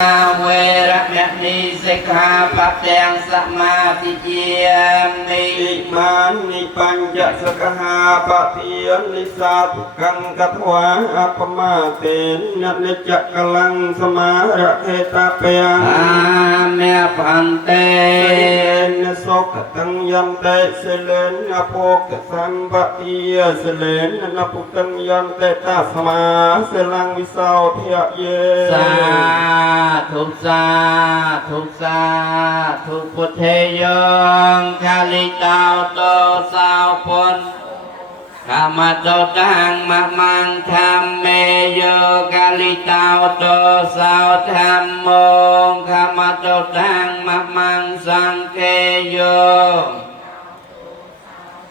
เวรมณีสิกขาปัเตงสมาธิเยมิอิมานิปัญจสกหาปะเทียนิสาทุกังกัตวาอัปมาเตนะนิจักกลังสมาระเทตาเปียงอาเมพันเตนะโสกตังยัมเตเสเลนอโภกสัมปะเทียเสเลนนะปุตังยัมเตตาสมาเสลังวิสาวเทียเยสาธุสาธุสาธุพุทธยงคาลิตาวโตสาวพลขมาโตตังมะมังธรรมเมโยกาลิตาวโตสาวธรรมโมขมาโตตังมะมังสังเกโย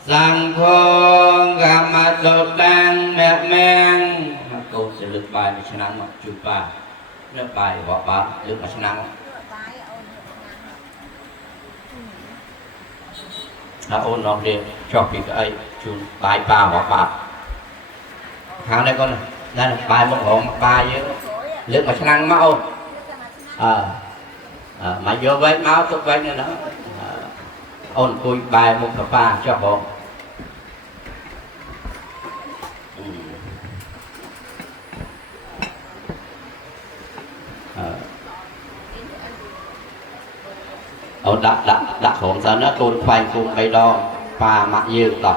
สังโฆขมาโตตังแม่แมงกูจะลึกไปในชนะมาจุปาเลือกไปหัวปาลึกมาชนะถ้าโอนน้องเดียวชอบปีกไอ้จุนปลายปลาหัวปลาทางได้ก็นั่นปลายมันหอมปลาเยอะเลือกมาชนะมาโอนมาโยไว้เมาตุกไว้เนี่ยนะโอนคุยปลายมุกปลาชอบบอกเอาดักของสันนะตูนไฟกุ้งใบดองปลามัดยืดต่อ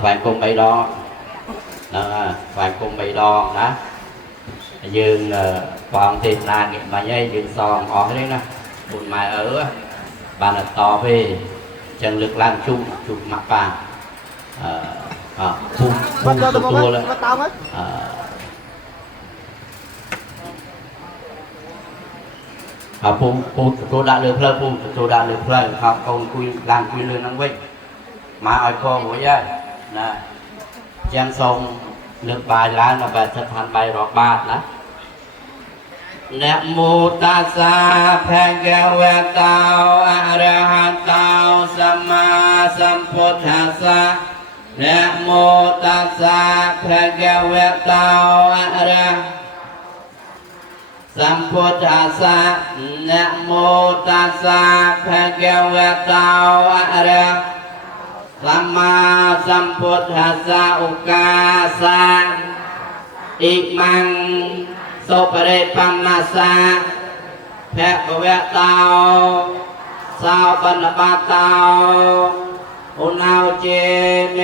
ไฟกุ้งใบดองนะไฟกุ้งใบดองนะยืนความติดนานเนี่ยมาใหญ่ยืนซองออกนี่นะตูนไม้bàn là to về chân lực lan chung mặt vàng phun tua lên phun tôi đã lừa phơi phun tôi đã lừa phơi không còn làm quy lừa năng vinh mà ở cô của dây nè trang sông nước bài lá là bài thật thành bài rọt ba đóนะโมตัสสะภะคะวะโตอะระหะโตสัมมาสัมพุทธัสสะนะโมตัสสะภะคะวะโตอะระสัมพุทธัสสะนะโมตัสสะภะคะวะโตอะระสัมมาสัมพุทธัสสะอุกาสะอิมังโสปเรปัมนาสะแพะกเวตาสาวปันบาตาอุณาวเจเม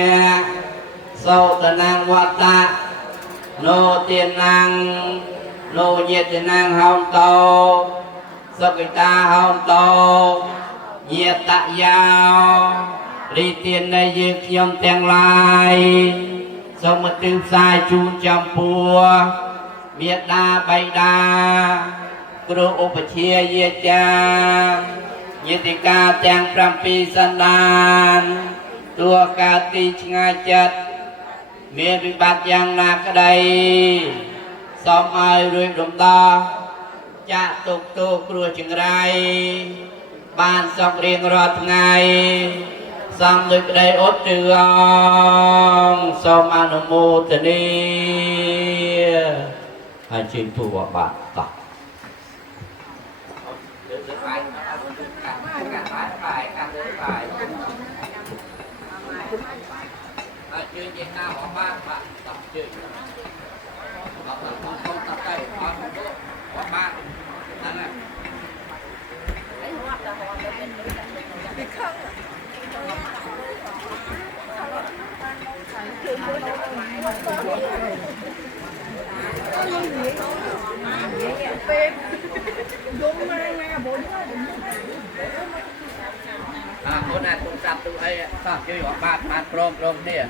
โสตนังวัตตะโนเตียนังโนเยตินังหอมโตสกิตาหอมโตเยตะยาวรีเตียนในยึกยมเตียงลายสมติสายจูนจำปัวเบียดาใบดากรูอุปเชียเยจามยิติกาแจงพรำปีสันดานตัวกาติชงาจัดเมียวิบัติยังนักใดสอมไอรุ่ยดมดอจะตุกตุกรัวจึงไรบ้านสอกเรียงรอดไงสามลึกได้อดเตืองสอมอนุโมทนีให้ชิมทั่วบาทต่อชื่อเจ้าหน้าของบ้านบ้านต่อชื่อเราต้องตัดใจความรู้ของบ้านนั่นแหละคนนั้นคนจับตัวไอ้ฝากชื่อของบ้านโปร่งเนี่ย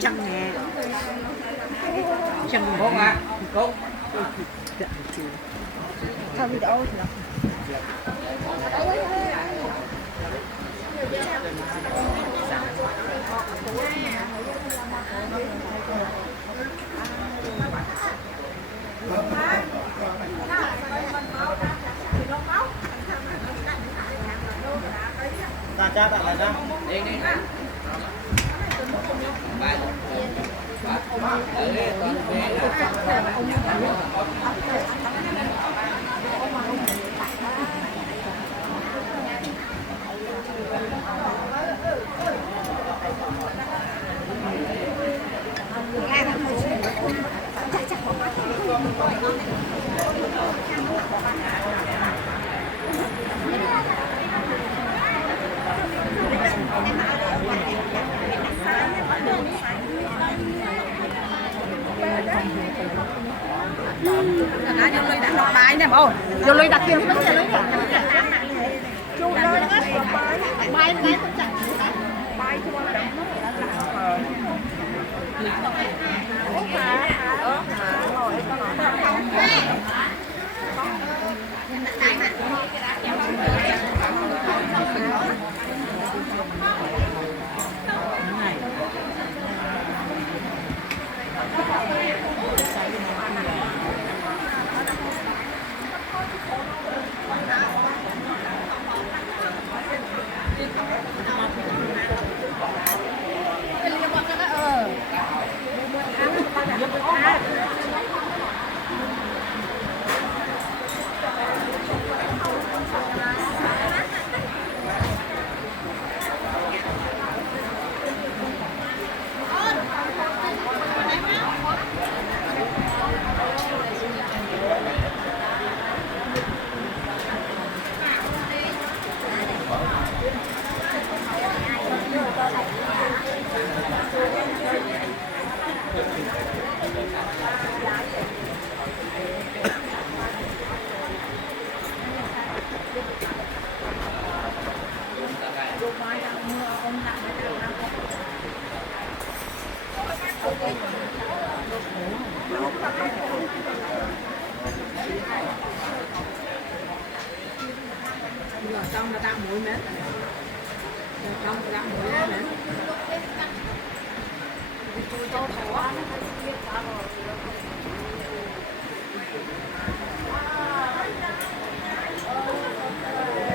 Chân nè. Chân Cốt à, cốt. Thôi video thì ta cha bạn là sao? Đi đi. Bài. Ở đây con đã đọc bài nè bố. Vô lui đặt tiền cái lấy chú nó bài này cũng chẳng bài cho xong là đang muối mến xong là đang muối mến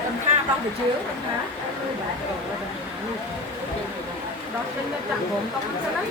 tầm tha bao buổi chiều tầm tha đó chính là chẳng gồm tông cho lắm